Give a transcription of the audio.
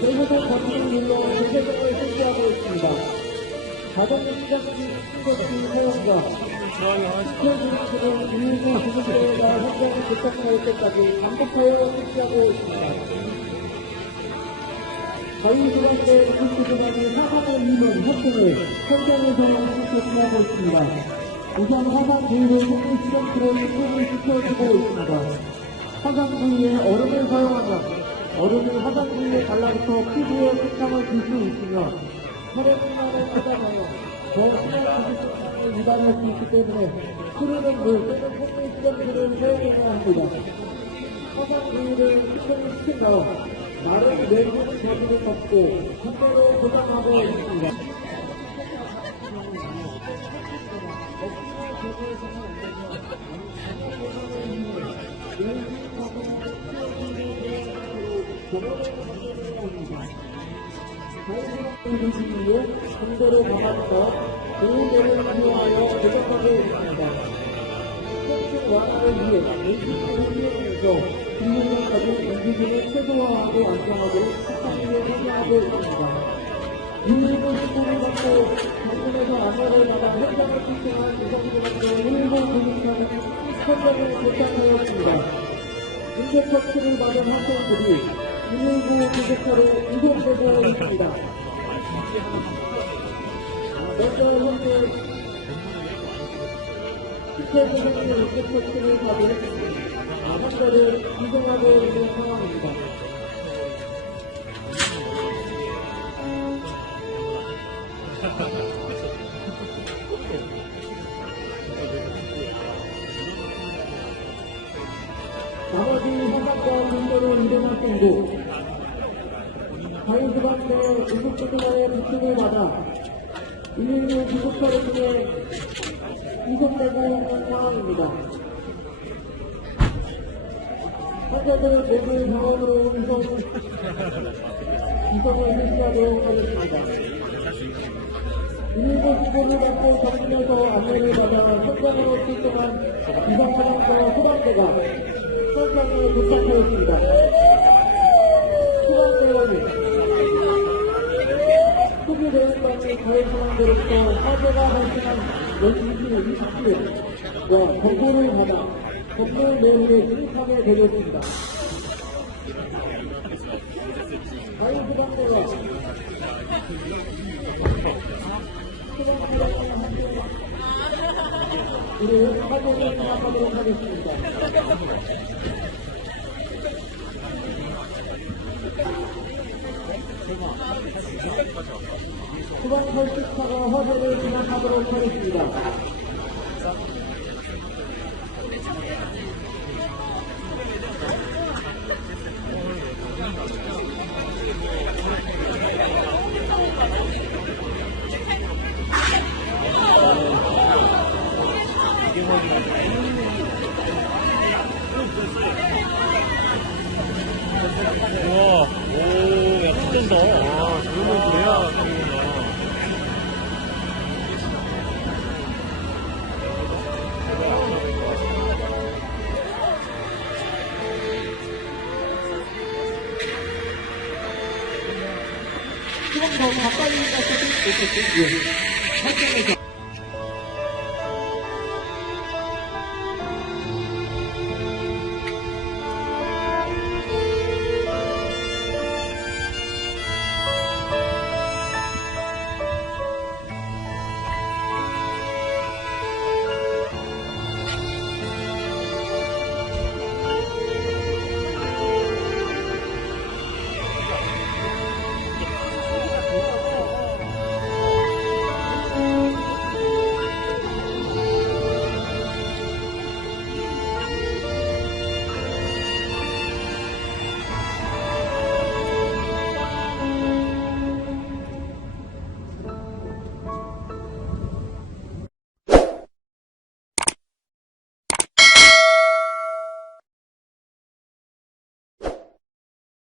대회사 전국률로 대세점을 승리하고 있습니다. 자동차 시장시 신고시 사용과 시켜주는 일부 기술대회가 현장에 도착할 때까지 반복하여 실시하고 있습니다. 자유시간대 기술기관이 화산을 이룬 협동을 현장에서 실시하고 있습니다. 우선 화산 부위를 생물 시장으로 일부를 시켜주고 있습니다. 화산 부위에 얼음을 사용하면 얼음이 화산 부위에 달라붙어 피부에 색감을 줄 수 있으며 혈액순환을 찾아가며 더 심한 기술성을 유발할 수 있기 때문에 흐르는 물 또는 생물 시장들을 사용해야 합니다. 화산 부위를 식혀를 시킨 다음 나름 내부 저지를 덮고 한대로 포장하고 있습니다. 자유시간 위에 한대로 감아서 고위대를 이용하여 제작하고 있습니다. 통증 완화를 위해 엔진을 이용해서 인문까지 움직임을 최소화하고 안정하도록 착하게 설계하고 있습니다. 일부 신고를 받고 정문에서 안내를 받아 현장을 실시한 유성기관도 일부 기술사는 현장에 도착하였습니다. 인쇄 처치를 받은 학생들이 일부 기술사로 이동되고 있습니다. 먼저 현재 시체부분의 인쇄 처치를 받은 아반자를 이동하고 있는 상황입니다. 나머지 화산과 근처로 이동할 경우 자유시간 내 중국기관의 부축을 받아 119 기숙사를 통해 이송되고 있는 상황입니다. 환자들은 모두 병원으로 이송을 실시하도록 하겠습니다. 119 신고를 받고 정문에서 안내를 받아 현장으로 출동한 이상차량과 소방대가 현장에 도착하였습니다. 소방대원은 소비대응관이 자유시간대로부터 화재가 발생한 12시 20분과 정보를 받아 건물 내부에 진입하게 되겠습니다. 자유시간대가 소방대원과 함께 우리 화재를 진압하도록 하겠습니다. 소방 80차가 화재를 진압하도록 하겠습니다. 우와, 오, 야, 진짜다. 아, 저러면 돼야 되는구나. 조금 더 가까이 가서 설정해서